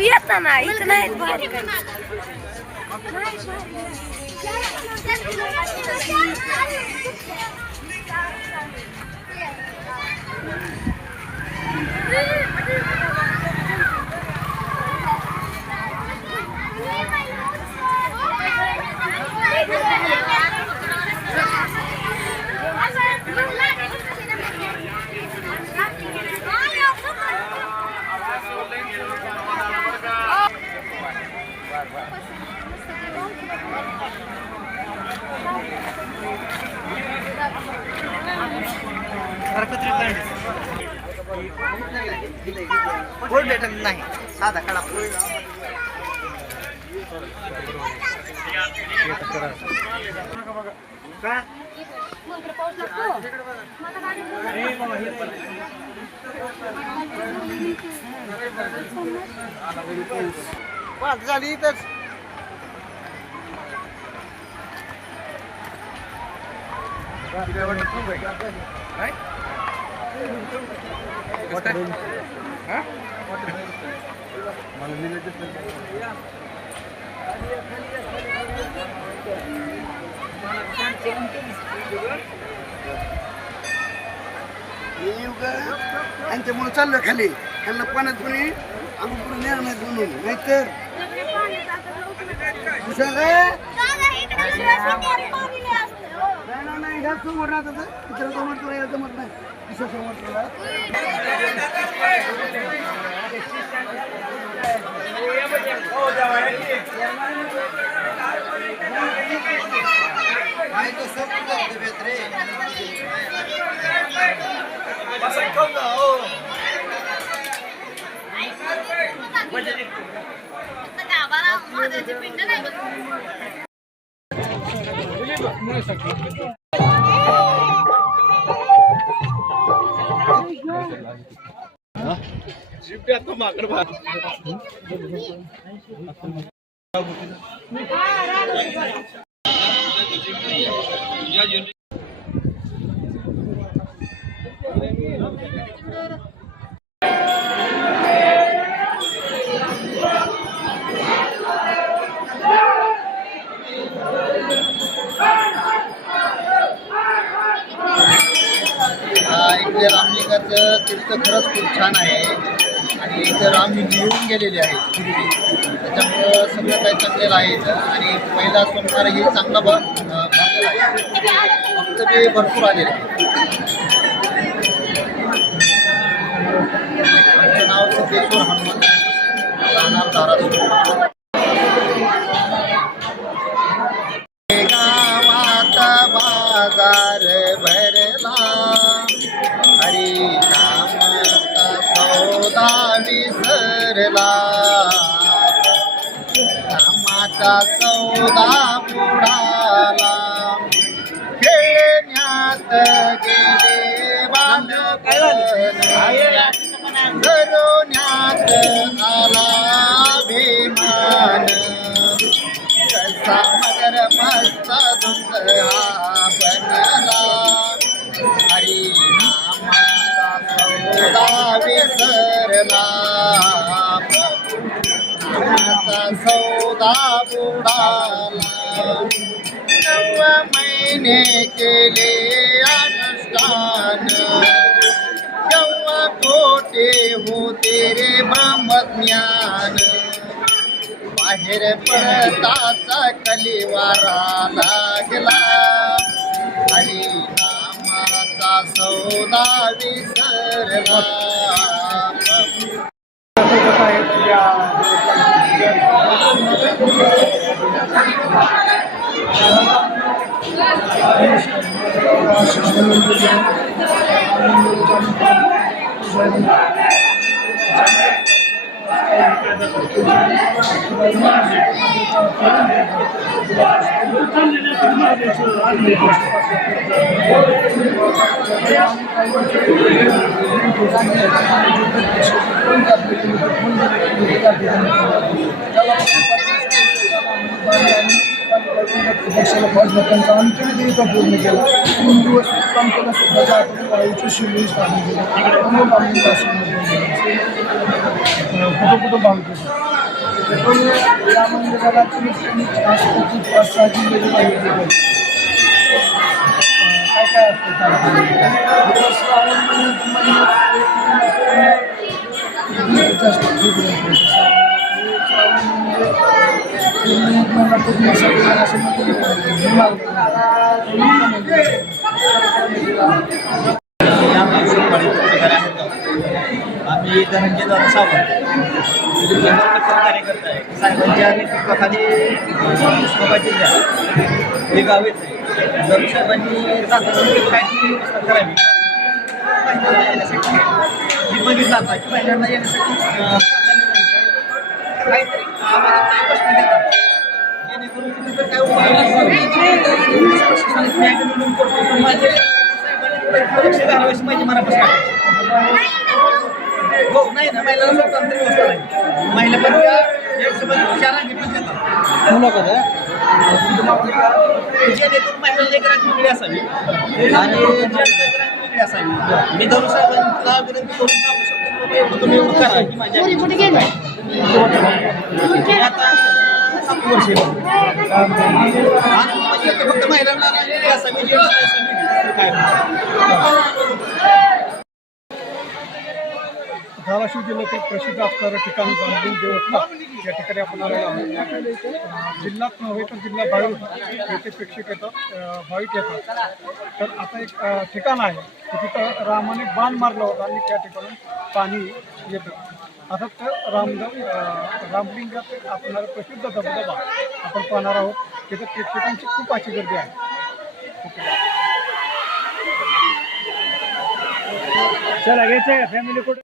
येता ना इथं नाही बाहेर नाही साधा कडा झाली तर त्यांच्यामुळे चाललं खाली त्यांना पाण्यात कोणी आम्ही नेणार नाही म्हणून नाहीतर नाही ह्या समोर राहत तिकडे समोर तुला जमत नाही दुसऱ्या समोर तुला इथे रामलिंगाचं तीर्थ खरंच खूप छान आहे आणि इथं रामजी येऊन गेलेले आहेत पूर्वी त्याच्यामुळं सगळं काही चांगलेलं आहे इथं आणि पहिला सोमवारही चांगला भरलेला आहे फक्त ते भरपूर आलेले आहे. माझं नाव सिद्धेश्वर हनुमान राहणार धाराशिव. गावाचा बाजार भरला हरी नामाचा सौदा विसरला नामाचा सौदा बुडाला खेळण्यात गेले बालपण घरोण्यात आला भीमान कसा मगर मस्त धुंद हा बनला हरी नामाचा सौदा विसरला नामाचा सौदा बुडाला 9 महिने केले अनुष्ठान केव्हा कोटे होते रे ब्रह्मज्ञान बाहेर पडताचा कलिवारा लागला हरी नामाचा सौदा विसरला. पक्षाला 5 लोकांचा अंतिम देयता पूर्ण केला. 3 दिवस काम केलं स्वतःच्या हाताने वायूची शिबिर स्थापन केलं. कुठं कुठं बांधतो या मंदिराला सांस्कृतिक वारसाची वेगळी माहिती पाहिजे. काय काय असतं श्रावण महिन्यात जास्त खूप आम्ही धनंजयदादा सावंत कार्यकर्ता आहे. साहेबांच्या नेतृत्वाखाली उस्मानाबाद जिल्ह्यात हे गाव येत आहे. जर साहेबांनी काहीतरी व्यवस्था करावी पहिल्यांदा येण्यासाठी मी बघितला होता की पहिल्यांदा येण्यासाठी काहीतरी आम्हाला काही प्रश्न देतात जेणेकरून तुम्ही जर काय उपाय मिळून करतो पण माझे साहेबांनी लक्ष घालावायची माझी मनापासून हो नाही ना महिलाला स्वतंत्र व्यवस्था नाही. महिला पण विचारांनी पण देतात जेणेकरून महिलांना एक रांग वेगळी असावी आणि जेंट्सला एक रांग वेगळी असावी. मी धरू साहेबांना विनंती करून सांगू शकतो एवढं तुम्ही एवढं करा की माझ्या आता 7 वर्ष म्हणजे फक्त महिलांना रांग वेगळी असावी जेंट्सला असावी काय धाराशिव जिल्ह्यातील प्रसिद्ध असणारं ठिकाण बांधून देवस्थान या ठिकाणी आपण आलेलो आहोत. जिल्ह्यात नव्हे तर जिल्हा बाहेर येथे प्रेक्षक येतात, भाविक येतात. तर आता एक ठिकाण आहे की तिथं रामाने बाण मारला होता आणि त्या ठिकाणून पाणी येतं. आता तर रामलिंगात असणारा प्रसिद्ध धबधबा आपण पाहणार आहोत. तिथं प्रेक्षकांची खूप अशी गर्दी आहे. चला घ्यायचं आहे फॅमिली कुठे